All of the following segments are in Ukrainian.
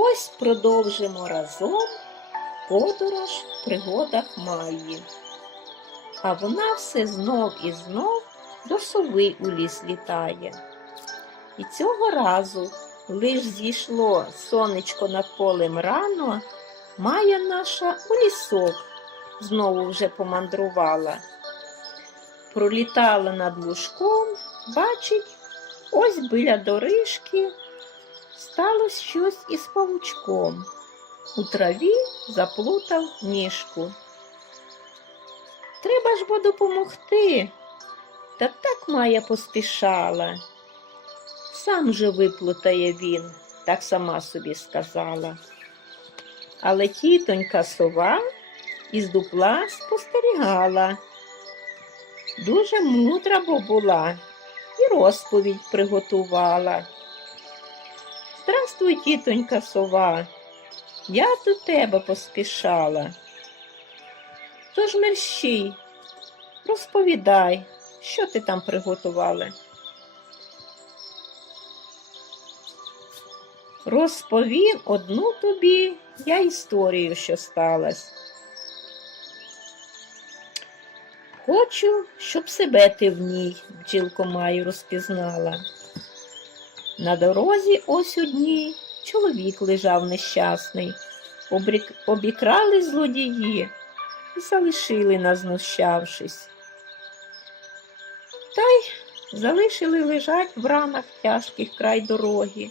Ось продовжимо разом подорож в пригодах Майї. А вона все знов і знов до сови у ліс літає. І цього разу лиш зійшло сонечко над полем рано, Майя наша у лісок знову вже помандрувала. Пролітала над лужком, бачить, ось біля дорижки сталося щось із павучком. У траві заплутав ніжку. Треба ж бо допомогти. Та так Майя поспішала. Сам же виплутає він, так сама собі сказала. Але тітонька сова із дупла спостерігала. Дуже мудра бо була і розповідь приготувала. Здравствуй, тітонька сова, я до тебе поспішала. Тож мерщій, розповідай, що ти там приготувала. Розповім одну тобі я історію, що сталась. Хочу, щоб себе ти в ній, бджілко маю, розпізнала. На дорозі ось одній чоловік лежав нещасний, обікрали злодії і залишили, назнущавшись. Та й залишили лежать в ранах тяжких край дороги.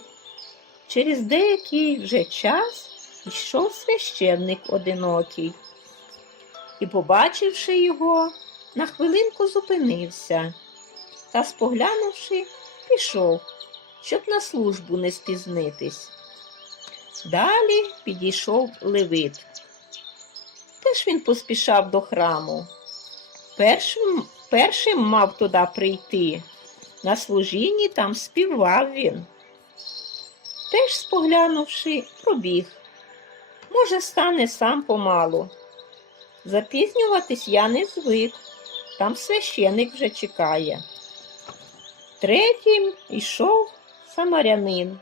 Через деякий вже час йшов священник одинокий і, побачивши його, на хвилинку зупинився та, споглянувши, пішов, щоб на службу не спізнитись. Далі підійшов Левит. Теж він поспішав до храму. Першим, першим мав туди прийти. На служінні там співав він. Теж, споглянувши, пробіг. Може, стане сам помалу. Запізнюватись я не звик, там священик вже чекає. Третім йшов самарянин.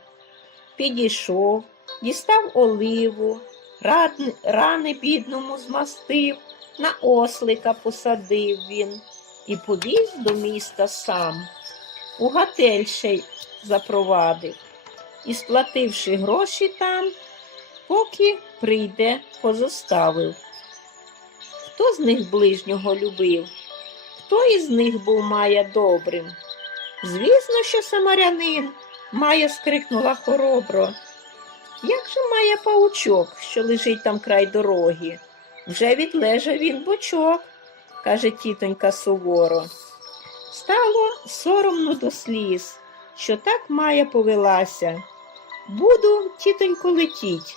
Підійшов, дістав оливу, рани, бідному змастив, на ослика посадив він і повіз до міста сам. У готель ще й запровадив і, сплативши гроші там, поки прийде, позоставив. Хто з них ближнього любив, хто із них був Майя добрим? Звісно, що самарянин, Майя скрикнула хоробро. Як же має паучок, що лежить там край дороги? Вже відлежав він бочок, каже тітонька суворо. Стало соромно до сліз, що так Майя повелася. Буду, тітонько, летіть,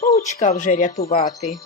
паучка вже рятувати.